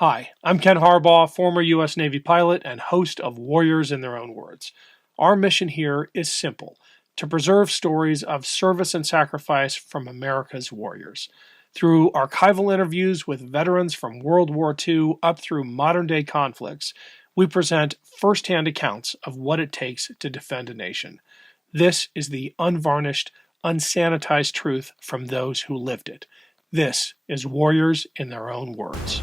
Hi, I'm Ken Harbaugh, former U.S. Navy pilot and host of Warriors in Their Own Words. Our mission here is simple: to preserve stories of service and sacrifice from America's warriors. Through archival interviews with veterans from World War II up through modern-day conflicts, we present first-hand accounts of what it takes to defend a nation. This is the unvarnished, unsanitized truth from those who lived it. This is Warriors in Their Own Words.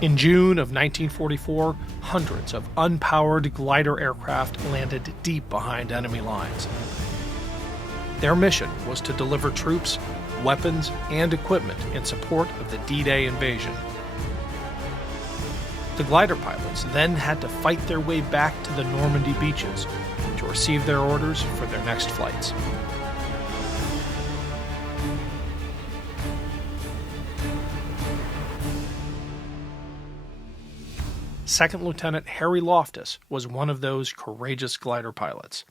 In June of 1944, hundreds of unpowered glider aircraft landed deep behind enemy lines. Their mission was to deliver troops, weapons, and equipment in support of the D-Day invasion. The glider pilots then had to fight their way back to the Normandy beaches to receive their orders for their next flights. Second Lieutenant Harry Loftis was one of those courageous glider pilots.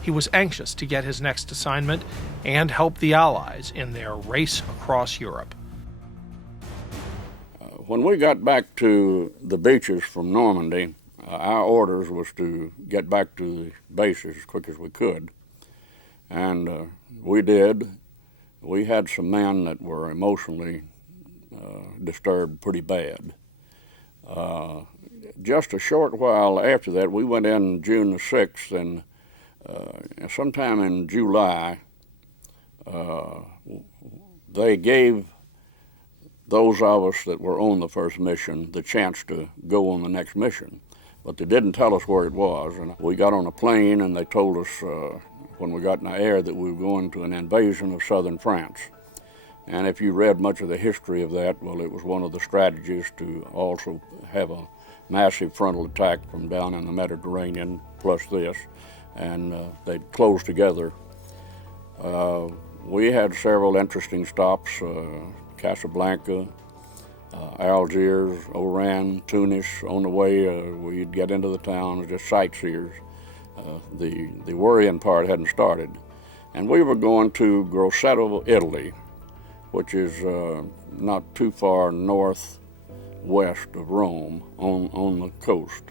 He was anxious to get his next assignment and help the Allies in their race across Europe. When we got back to the beaches from Normandy, our orders was to get back to the bases as quick as we could. And we did. We had some men that were emotionally disturbed pretty bad. Just a short while after that, we went in June the 6th, and sometime in July, they gave those of us that were on the first mission the chance to go on the next mission. But they didn't tell us where it was. And we got on a plane, and they told us when we got in the air that we were going to an invasion of southern France. And if you read much of the history of that, well, it was one of the strategies to also have a massive frontal attack from down in the Mediterranean, plus this, and they'd close together. We had several interesting stops, Casablanca, Algiers, Oran, Tunis. On the way, we'd get into the towns, just sightseers. The worrying part hadn't started. And we were going to Grosseto, Italy, which is not too far northwest of Rome on the coast.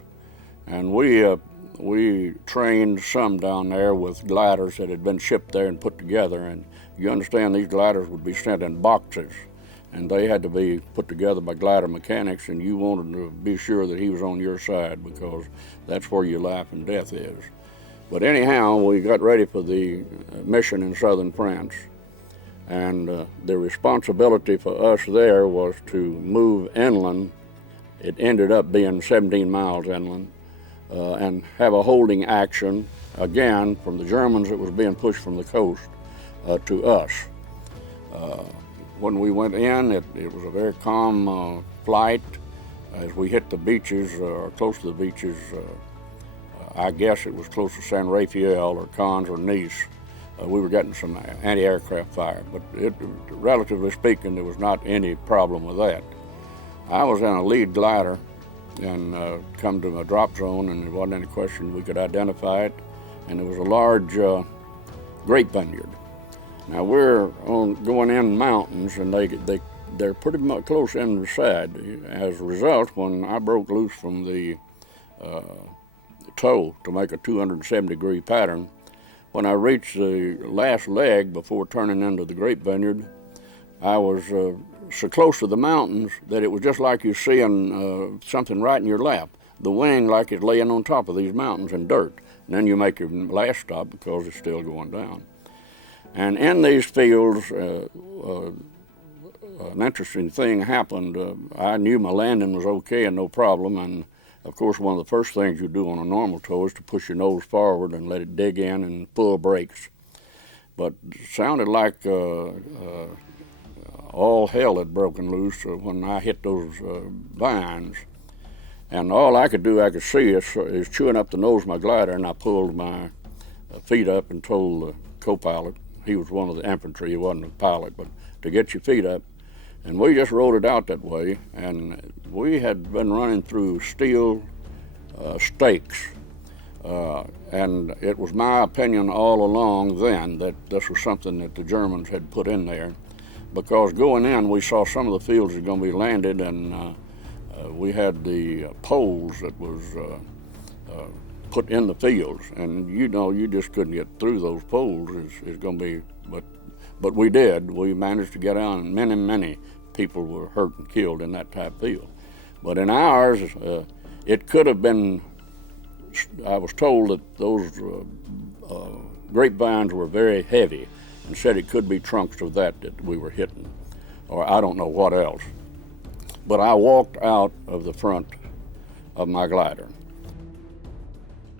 And we trained some down there with gliders that had been shipped there and put together. And you understand these gliders would be sent in boxes, and they had to be put together by glider mechanics, and you wanted to be sure that he was on your side because that's where your life and death is. But anyhow, we got ready for the mission in southern France. And the responsibility for us there was to move inland. It ended up being 17 miles inland, and have a holding action, again, from the Germans that was being pushed from the coast to us. When we went in, it was a very calm flight. As we hit the beaches, or close to the beaches, I guess it was close to San Rafael or Cannes or Nice, we were getting some anti-aircraft fire, but relatively speaking, there was not any problem with that. I was in a lead glider and come to a drop zone, and there wasn't any question we could identify it, and it was a large grape vineyard. Now we're going in mountains, and they're pretty much close in the side. As a result, when I broke loose from the toe to make a 270-degree pattern, when I reached the last leg before turning into the grape vineyard, I was so close to the mountains that it was just like you're seeing something right in your lap. The wing like it's laying on top of these mountains in dirt. And then you make your last stop because it's still going down. And in these fields, an interesting thing happened. I knew my landing was okay and no problem, and of course, one of the first things you do on a normal tow is to push your nose forward and let it dig in and pull brakes. But it sounded like all hell had broken loose when I hit those vines. And all I could see is chewing up the nose of my glider, and I pulled my feet up and told the co-pilot, he was one of the infantry, he wasn't a pilot, but to get your feet up. And we just rode it out that way, and we had been running through steel stakes. And it was my opinion all along then that this was something that the Germans had put in there. because going in, we saw some of the fields that were going to be landed, and we had the poles that was put in the fields, and you just couldn't get through those poles. It's going to be, but we did. We managed to get on, and many people were hurt and killed in that type of field. But in ours, it could have been. I was told that those grapevines were very heavy, and said it could be trunks of that we were hitting, or I don't know what else. But I walked out of the front of my glider.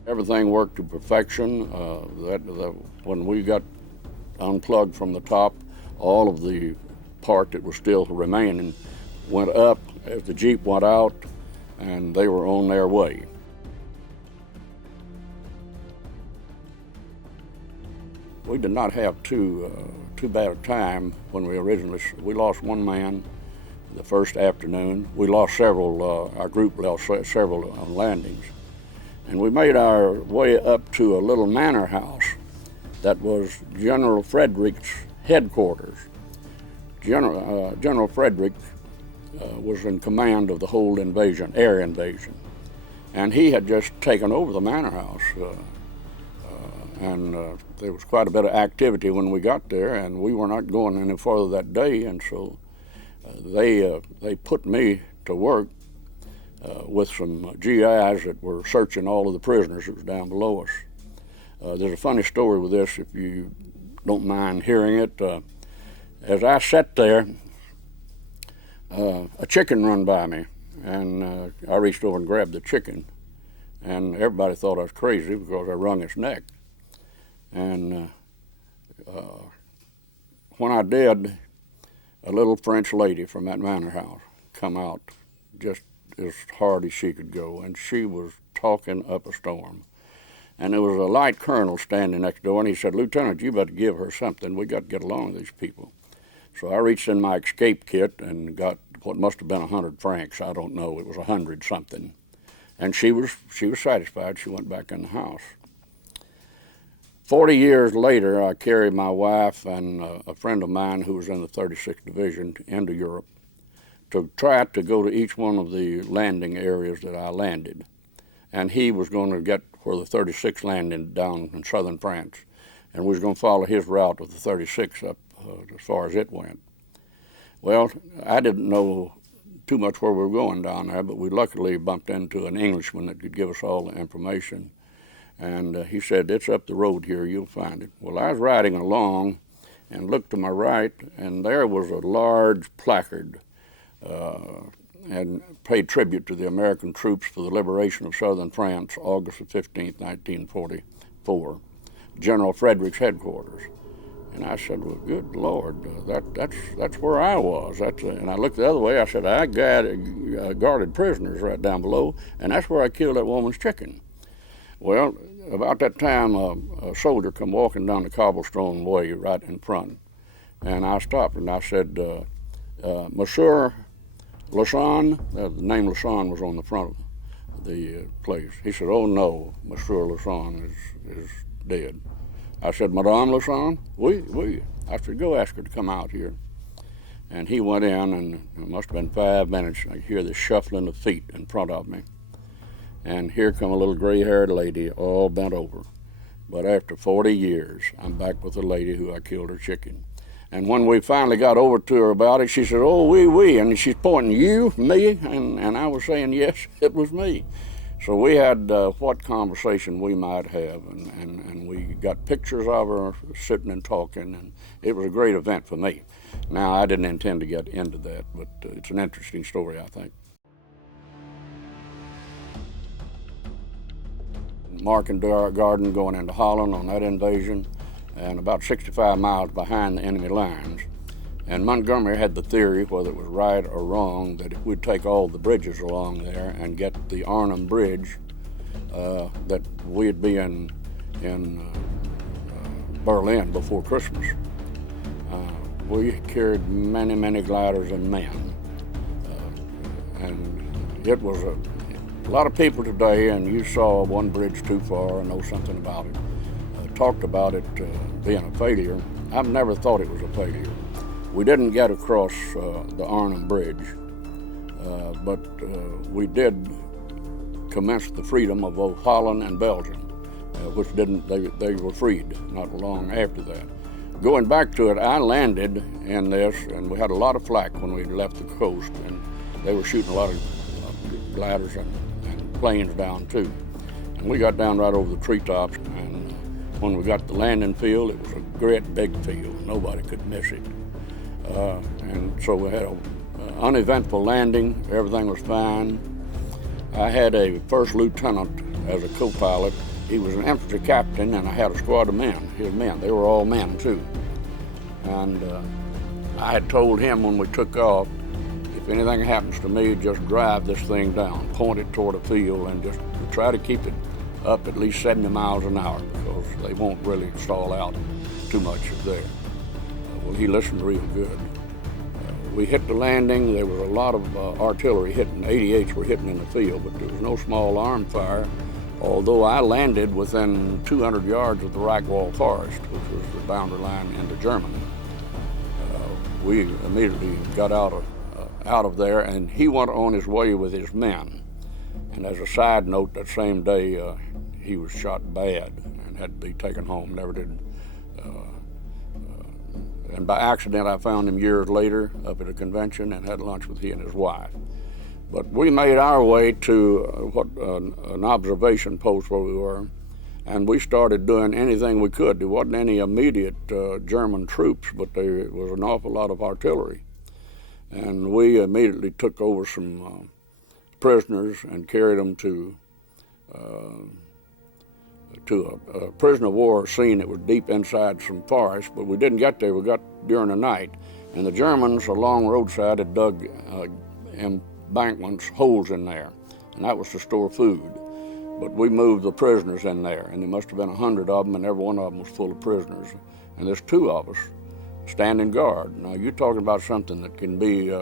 Everything worked to perfection. When we got unplugged from the top, all of the part that was still remaining went up as the Jeep went out, and they were on their way. We did not have too bad a time when we lost one man the first afternoon. We lost several, our group lost several on landings. And we made our way up to a little manor house that was General Frederick's headquarters. General Frederick was in command of the whole invasion, air invasion. And he had just taken over the manor house. And there was quite a bit of activity when we got there, and we were not going any farther that day, and so they put me to work with some GIs that were searching all of the prisoners that was down below us. There's a funny story with this, if you don't mind hearing it. As I sat there, a chicken run by me, and I reached over and grabbed the chicken, and everybody thought I was crazy because I wrung its neck. And when I did, a little French lady from that manor house come out just as hard as she could go, and she was talking up a storm. And there was a light colonel standing next door, and he said, "Lieutenant, you better give her something. We got to get along with these people." So I reached in my escape kit and got what must have been 100 francs. I don't know. It was 100 something. And she was satisfied. She went back in the house. 40 years later, I carried my wife and a friend of mine who was in the 36th Division into Europe to try to go to each one of the landing areas that I landed. And he was going to get where the 36th landed down in southern France, and we was going to follow his route with the 36 up as far as it went. Well, I didn't know too much where we were going down there, but we luckily bumped into an Englishman that could give us all the information. And he said, "It's up the road here, you'll find it." Well, I was riding along and looked to my right, and there was a large placard and paid tribute to the American troops for the liberation of southern France, August the 15th, 1944, General Frederick's headquarters. And I said, "Well, good Lord, that's where I was." And I looked the other way. I said, "I guarded prisoners right down below, and that's where I killed that woman's chicken." Well, about that time, a soldier come walking down the cobblestone way right in front, and I stopped and I said, "Monsieur Lasson," the name Lasson was on the front of the place. He said, "Oh no, Monsieur Lasson is dead." I said, "Madame Lasson?" Oui. I said, "Go ask her to come out here." And he went in, and it must have been 5 minutes. I hear the shuffling of feet in front of me. And here come a little gray-haired lady all bent over. But after 40 years, I'm back with the lady who I killed her chicken. And when we finally got over to her about it, she said, "Oh, oui. And she's pointing, "You, me?" And I was saying, yes, it was me. So we had what conversation we might have, and we got pictures of her sitting and talking, and it was a great event for me. Now, I didn't intend to get into that, but it's an interesting story, I think. Market Garden going into Holland on that invasion, and about 65 miles behind the enemy lines. And Montgomery had the theory, whether it was right or wrong, that if we'd take all the bridges along there and get the Arnhem Bridge, that we'd be in Berlin before Christmas. We carried many gliders and men, and it was a lot of people today, and you saw one bridge too far and know something about it, talked about it being a failure. I've never thought it was a failure. We didn't get across the Arnhem Bridge, but we did commence the freedom of both Holland and Belgium, which they were freed not long after that. Going back to it, I landed in this, and we had a lot of flak when we left the coast, and they were shooting a lot of gliders and planes down too. And we got down right over the treetops, and when we got to the landing field, it was a great big field. Nobody could miss it. And so we had an uneventful landing. Everything was fine. I had a first lieutenant as a co-pilot. He was an infantry captain, and I had a squad of men, his men. They were all men too. And I had told him when we took off, if anything happens to me, just drive this thing down, point it toward a field, and just try to keep it up at least 70 miles an hour, because they won't really stall out too much there. Well, he listened real good. We hit the landing. There was a lot of artillery hitting. 88s were hitting in the field, but there was no small arm fire, although I landed within 200 yards of the Reichwald Forest, which was the boundary line into Germany. We immediately got out of there, and he went on his way with his men. And as a side note, that same day, he was shot bad and had to be taken home. Never did. And by accident, I found him years later up at a convention and had lunch with he and his wife. But we made our way to an observation post where we were, and we started doing anything we could. There wasn't any immediate German troops, but there was an awful lot of artillery. And we immediately took over some prisoners and carried them to a prisoner of war scene that was deep inside some forest, but we didn't get there. We got during the night, and the Germans along roadside had dug embankments, holes in there, and that was to store food. But we moved the prisoners in there, and there must have been 100 of them, and every one of them was full of prisoners. And there's 2 of us standing guard. Now, you're talking about something that can be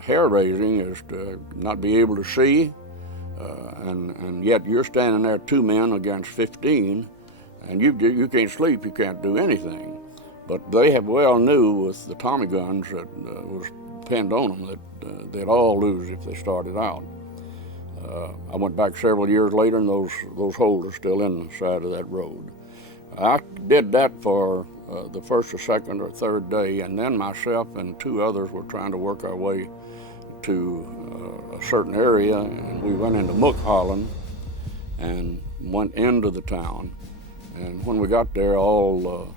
hair-raising, is to not be able to see, and yet you're standing there 2 men against 15, and you can't sleep, you can't do anything. But they have well knew with the Tommy guns that was pinned on them that they'd all lose if they started out. I went back several years later, and those holes are still in the side of that road. I did that for the first or second or third day, and then myself and 2 others were trying to work our way to a certain area, and we went into Holland and went into the town. And when we got there, all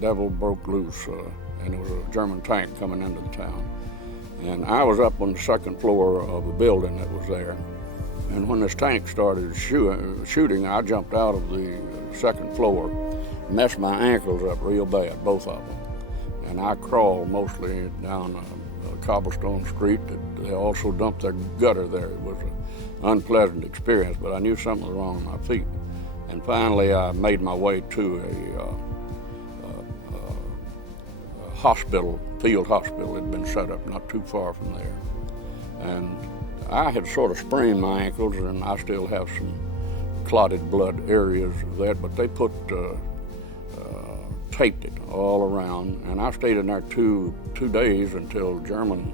devil broke loose, and there was a German tank coming into the town. And I was up on the 2nd floor of a building that was there. And when this tank started shooting, I jumped out of the 2nd floor, messed my ankles up real bad, both of them. And I crawled mostly down a cobblestone street. They also dumped their gutter there. It was an unpleasant experience, but I knew something was wrong with my feet. And finally, I made my way to a hospital, field hospital that had been set up not too far from there. And I had sort of sprained my ankles, and I still have some clotted blood areas of that, but they put taped it all around, and I stayed in there two days until German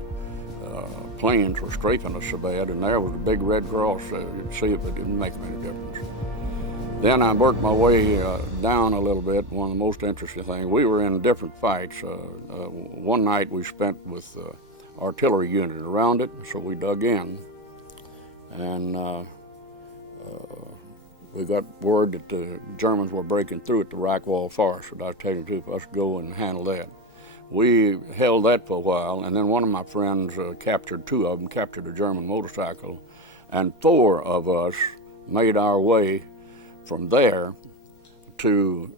planes were strafing us so bad, and there was a big red cross to see if it didn't make any difference. Then I worked my way down a little bit. One of the most interesting things, we were in different fights. One night we spent with artillery unit around it, so we dug in, and we got word that the Germans were breaking through at the Reichwald Forest, so I was taking to us to go and handle that. We held that for a while, and then one of my friends captured 2 of them, captured a German motorcycle, and 4 of us made our way from there to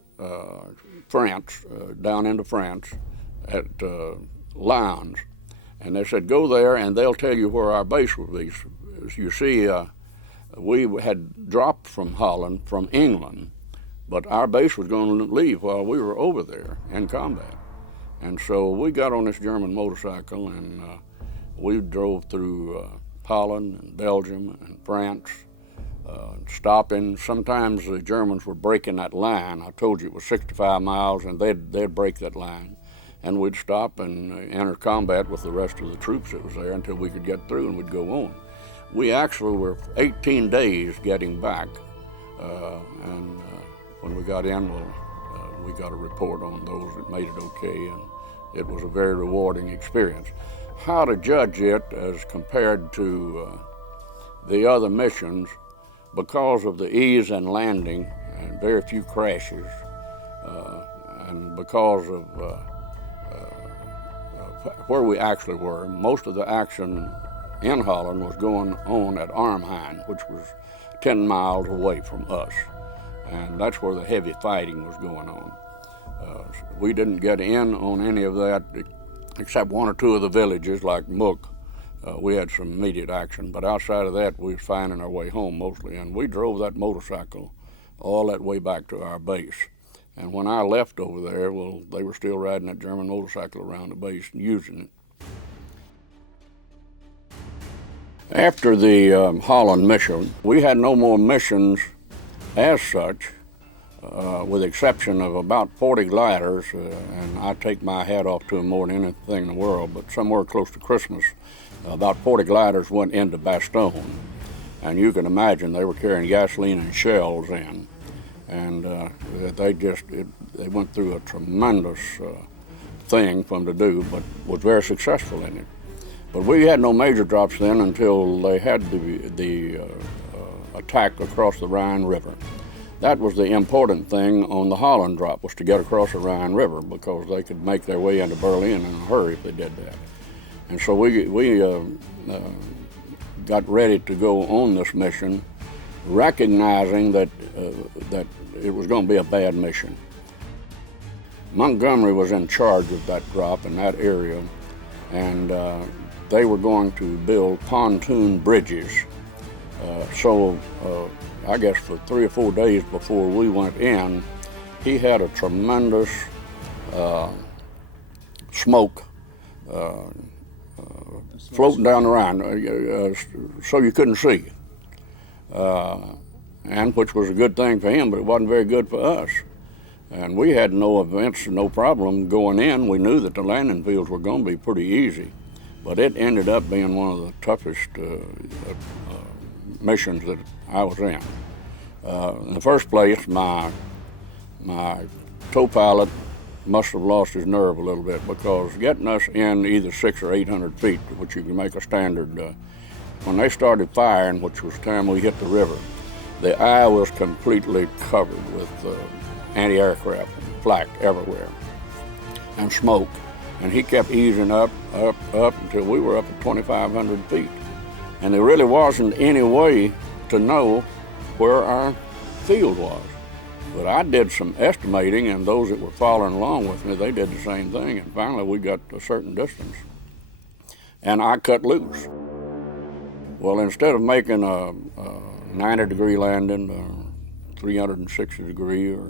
France, down into France at Lyons. And they said, go there and they'll tell you where our base would be. You see, we had dropped from Holland, from England, but our base was going to leave while we were over there in combat. And so we got on this German motorcycle, and we drove through Holland and Belgium and France, stopping. Sometimes the Germans were breaking that line. I told you it was 65 miles, and they'd break that line. and we'd stop and enter combat with the rest of the troops that was there until we could get through, and we'd go on. We actually were 18 days getting back, and when we got in, we got a report on those that made it okay, and it was a very rewarding experience. How to judge it as compared to the other missions, because of the ease in landing and very few crashes, and because of where we actually were, most of the action in Holland was going on at Arnhem, which was 10 miles away from us. And that's where the heavy fighting was going on. We didn't get in on any of that except one or two of the villages like Mook. We had some immediate action, but outside of that, we was finding our way home mostly. And we drove that motorcycle all that way back to our base. And when I left over there, well, they were still riding that German motorcycle around the base and using it. After the Holland mission, we had no more missions as such, with the exception of about 40 gliders, and I take my hat off to them more than anything in the world, but somewhere close to Christmas, about 40 gliders went into Bastogne, and you can imagine they were carrying gasoline and shells in, and they went through a tremendous thing for them to do, but was very successful in it. But we had no major drops then until they had the attack across the Rhine River. That was the important thing on the Holland drop, was to get across the Rhine River, because they could make their way into Berlin in a hurry if they did that. And so we got ready to go on this mission, recognizing that it was going to be a bad mission. Montgomery was in charge of that drop in that area, and they were going to build pontoon bridges. So I guess for 3 or 4 days before we went in, he had a tremendous smoke floating down the Rhine, so you couldn't see. And which was a good thing for him, but it wasn't very good for us. And we had no events, no problem going in. We knew that the landing fields were going to be pretty easy, but it ended up being one of the toughest missions that I was in. In the first place, my tow pilot must have lost his nerve a little bit, because getting us in either 600 or 800 feet, which you can make a standard, when they started firing, which was the time we hit the river, the eye was completely covered with anti-aircraft and flak everywhere and smoke. And he kept easing up until we were up at 2,500 feet. And there really wasn't any way to know where our field was. But I did some estimating, and those that were following along with me, they did the same thing. And finally, we got a certain distance, and I cut loose. Well, instead of making a 90-degree landing, 360 degree, or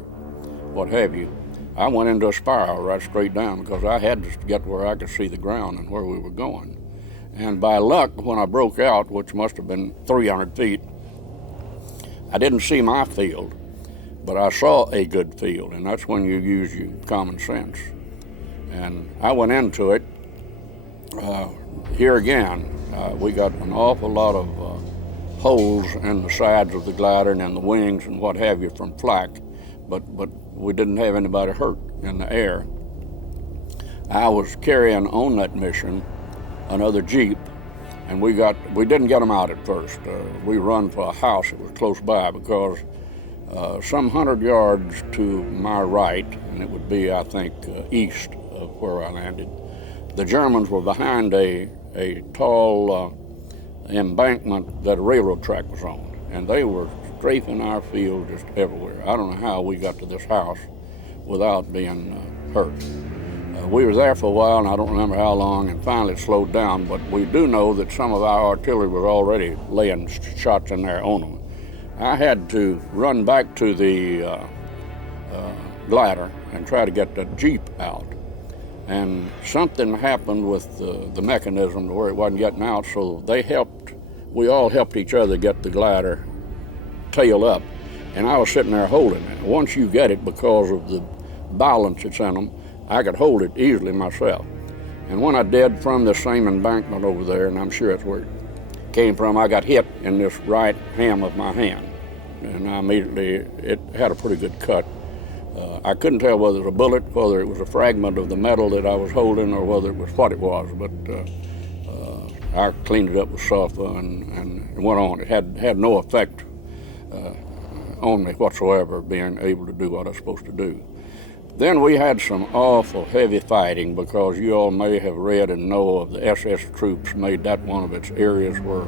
what have you, I went into a spiral right straight down, because I had to get where I could see the ground and where we were going. And by luck, when I broke out, which must have been 300 feet, I didn't see my field, but I saw a good field, and that's when you use your common sense. And I went into it. Here again, we got an awful lot of holes in the sides of the glider and in the wings and what have you from flak, but we didn't have anybody hurt in the air. I was carrying on that mission another Jeep, and we didn't get them out at first. We run for a house that was close by, because some 100 yards to my right, and it would be, I think, east of where I landed, the Germans were behind a tall embankment that a railroad track was on, and they were strafing our field just everywhere. I don't know how we got to this house without being hurt. We were there for a while, and I don't remember how long, and finally it slowed down, but we do know that some of our artillery was already laying shots in there on them. I had to run back to the glider and try to get the Jeep out. And something happened with the mechanism to where it wasn't getting out, so we all helped each other get the glider tail up. And I was sitting there holding it. Once you get it, because of the balance that's in them, I could hold it easily myself. And when I did, from the same embankment over there, and I'm sure that's where it came from, I got hit in this right ham of my hand. And I immediately, it had a pretty good cut. I couldn't tell whether it was a bullet, whether it was a fragment of the metal that I was holding, or whether it was what it was, but I cleaned it up with sulfur and went on. It had no effect on me whatsoever, being able to do what I was supposed to do. Then we had some awful heavy fighting, because you all may have read and know of the SS troops made that one of its areas where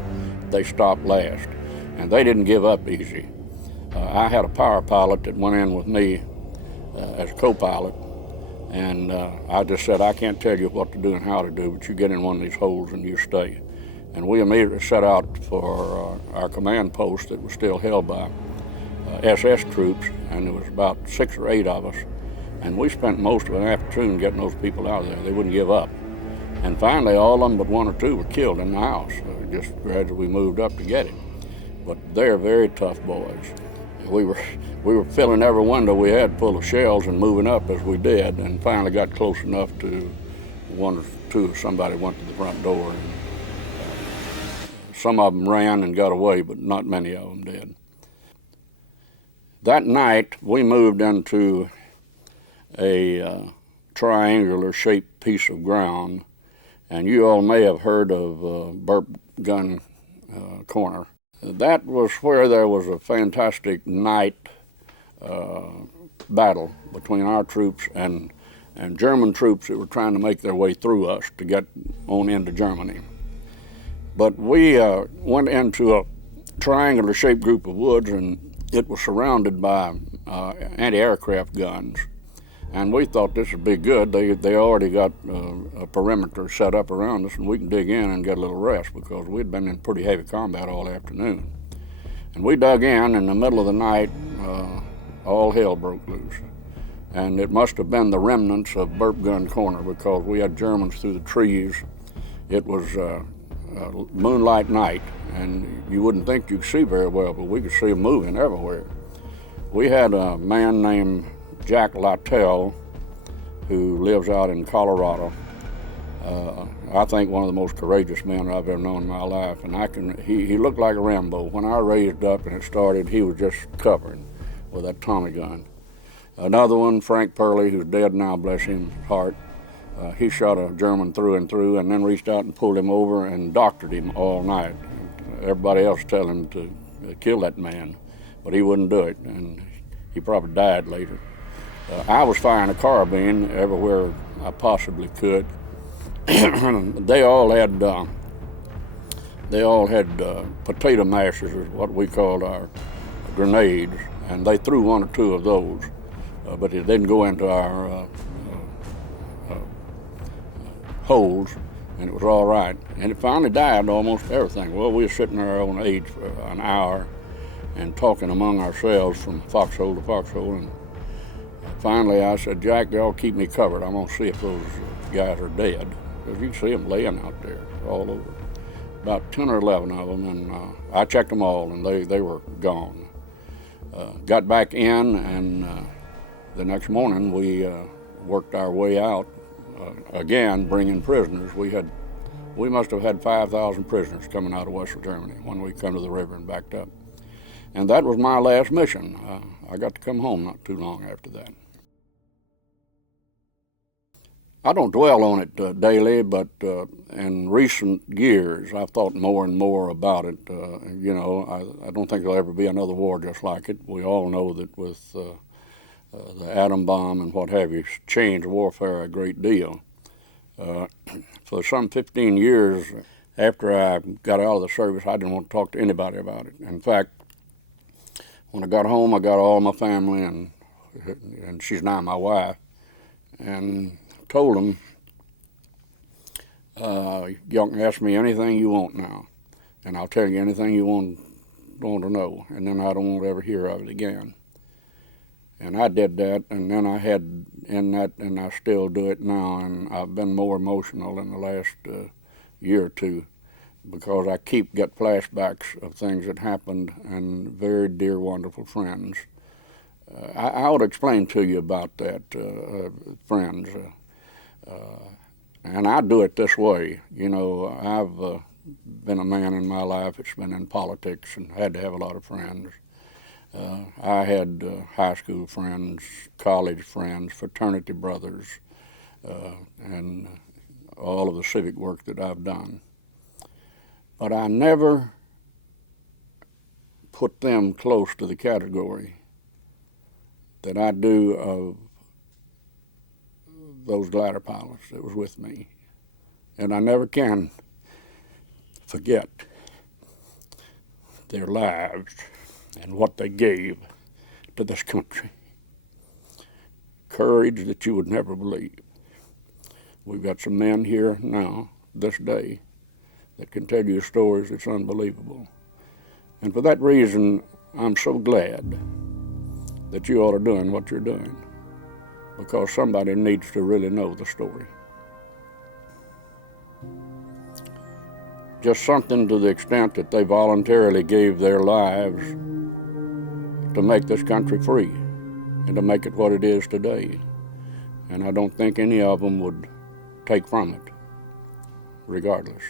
they stopped last, and they didn't give up easy. I had a power pilot that went in with me as a co-pilot, and I just said, I can't tell you what to do and how to do, but you get in one of these holes and you stay. And we immediately set out for our command post that was still held by SS troops, and there was about 6 or 8 of us. And we spent most of an afternoon getting those people out of there. They wouldn't give up. And finally, all of them but 1 or 2 were killed in the house. Just gradually we moved up to get it. But they're very tough boys. We were filling every window we had full of shells and moving up as we did, and finally got close enough to 1 or 2. Somebody went to the front door. And, some of them ran and got away, but not many of them did. That night, we moved into a triangular-shaped piece of ground, and you all may have heard of Burp Gun Corner. That was where there was a fantastic night battle between our troops and German troops that were trying to make their way through us to get on into Germany. But we went into a triangular-shaped group of woods, and it was surrounded by anti-aircraft guns. And we thought this would be good. They already got a perimeter set up around us, and we can dig in and get a little rest, because we'd been in pretty heavy combat all afternoon. And we dug in the middle of the night, all hell broke loose. And it must have been the remnants of Burp Gun Corner, because we had Germans through the trees. It was moonlight night, and you wouldn't think you could see very well, but we could see them moving everywhere. We had a man named Jack Littell, who lives out in Colorado. I think one of the most courageous men I've ever known in my life, and he looked like a Rambo. When I raised up and it started, he was just covering with that Tommy gun. Another one, Frank Purley, who's dead now, bless his heart. He shot a German through and through, and then reached out and pulled him over and doctored him all night. Everybody else told him to kill that man, but he wouldn't do it, and he probably died later. I was firing a carbine everywhere I possibly could. They all had potato mashers, is what we called our grenades, and they threw 1 or 2 of those, but it didn't go into our holes, and it was all right. And it finally died, almost everything. Well, we were sitting there on edge for an hour and talking among ourselves from foxhole to foxhole, and finally I said, Jack, y'all keep me covered. I'm going to see if those guys are dead, because you can see them laying out there all over. About 10 or 11 of them, and I checked them all, and they were gone. Got back in, and the next morning we worked our way out, again bringing prisoners. We must have had 5,000 prisoners coming out of West Germany when we come to the river and backed up. And that was my last mission. I got to come home not too long after that. I don't dwell on it daily, but in recent years, I've thought more and more about it. I don't think there'll ever be another war just like it. We all know that with the atom bomb and what have you, it's changed warfare a great deal. For some 15 years after I got out of the service, I didn't want to talk to anybody about it. In fact, when I got home, I got all my family, and she's now my wife, and told them, y'all can ask me anything you want now, and I'll tell you anything you want to know, and then I don't want to ever hear of it again. And I did that, and then I had in that, and I still do it now, and I've been more emotional in the last year or two, because I get flashbacks of things that happened, and very dear, wonderful friends. I ought to explain to you about that, friends. And I do it this way. You know, I've been a man in my life that's been in politics and had to have a lot of friends. I had high school friends, college friends, fraternity brothers, and all of the civic work that I've done. But I never put them close to the category that I do of those glider pilots that was with me. And I never can forget their lives and what they gave to this country. Courage that you would never believe. We've got some men here now, this day, that can tell you stories that's unbelievable. And for that reason, I'm so glad that you all are doing what you're doing, because somebody needs to really know the story. Just something to the extent that they voluntarily gave their lives to make this country free and to make it what it is today. And I don't think any of them would take from it, regardless.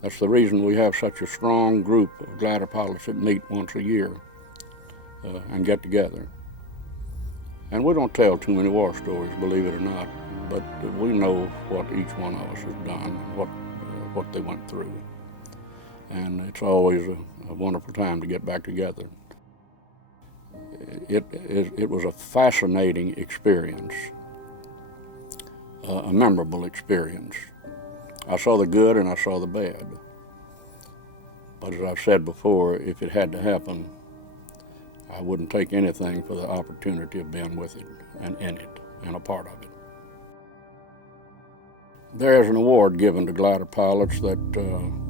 That's the reason we have such a strong group of glider pilots that meet once a year and get together. And we don't tell too many war stories, believe it or not, but we know what each one of us has done and what they went through. And it's always a wonderful time to get back together. It was a fascinating experience, a memorable experience. I saw the good and I saw the bad. But as I've said before, if it had to happen, I wouldn't take anything for the opportunity of being with it and in it and a part of it. There is an award given to glider pilots that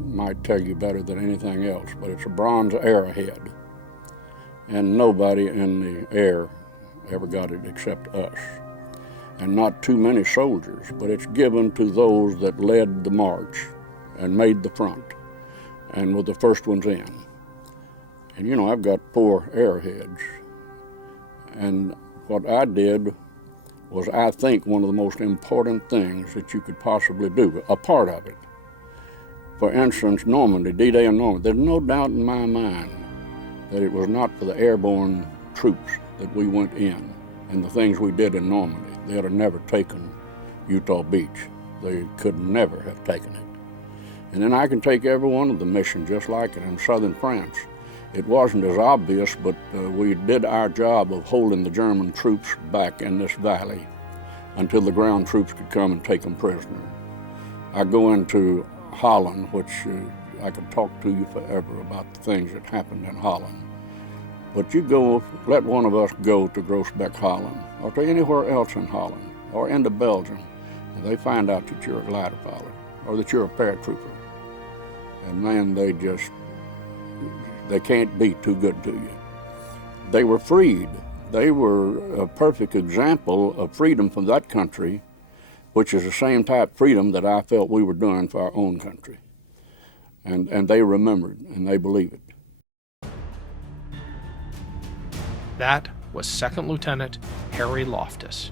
might tell you better than anything else, but it's a bronze arrowhead. And nobody in the air ever got it except us. And not too many soldiers, but it's given to those that led the march and made the front and were the first ones in. And you know, I've got 4 arrowheads. And what I did was, I think, one of the most important things that you could possibly do, a part of it. For instance, Normandy, D-Day in Normandy, there's no doubt in my mind that it was not for the airborne troops that we went in and the things we did in Normandy. They'd have never taken Utah Beach. They could never have taken it. And then I can take every one of the missions just like it in southern France. It wasn't as obvious, but we did our job of holding the German troops back in this valley until the ground troops could come and take them prisoner. I go into Holland, which I could talk to you forever about the things that happened in Holland. But you go, let one of us go to Groesbeck, Holland, or to anywhere else in Holland, or into Belgium, and they find out that you're a glider pilot, or that you're a paratrooper. And man, they can't be too good to you. They were freed. They were a perfect example of freedom from that country, which is the same type of freedom that I felt we were doing for our own country. And they remembered, and they believe it. That was Second Lieutenant Harry Loftis.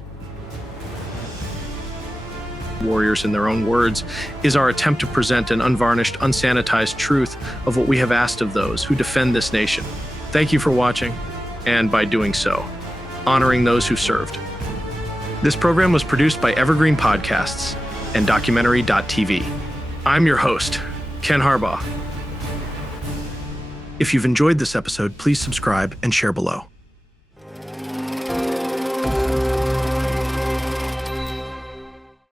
Warriors in Their Own Words is our attempt to present an unvarnished, unsanitized truth of what we have asked of those who defend this nation. Thank you for watching, and by doing so, honoring those who served. This program was produced by Evergreen Podcasts and Documentary.tv. I'm your host, Ken Harbaugh. If you've enjoyed this episode, please subscribe and share below.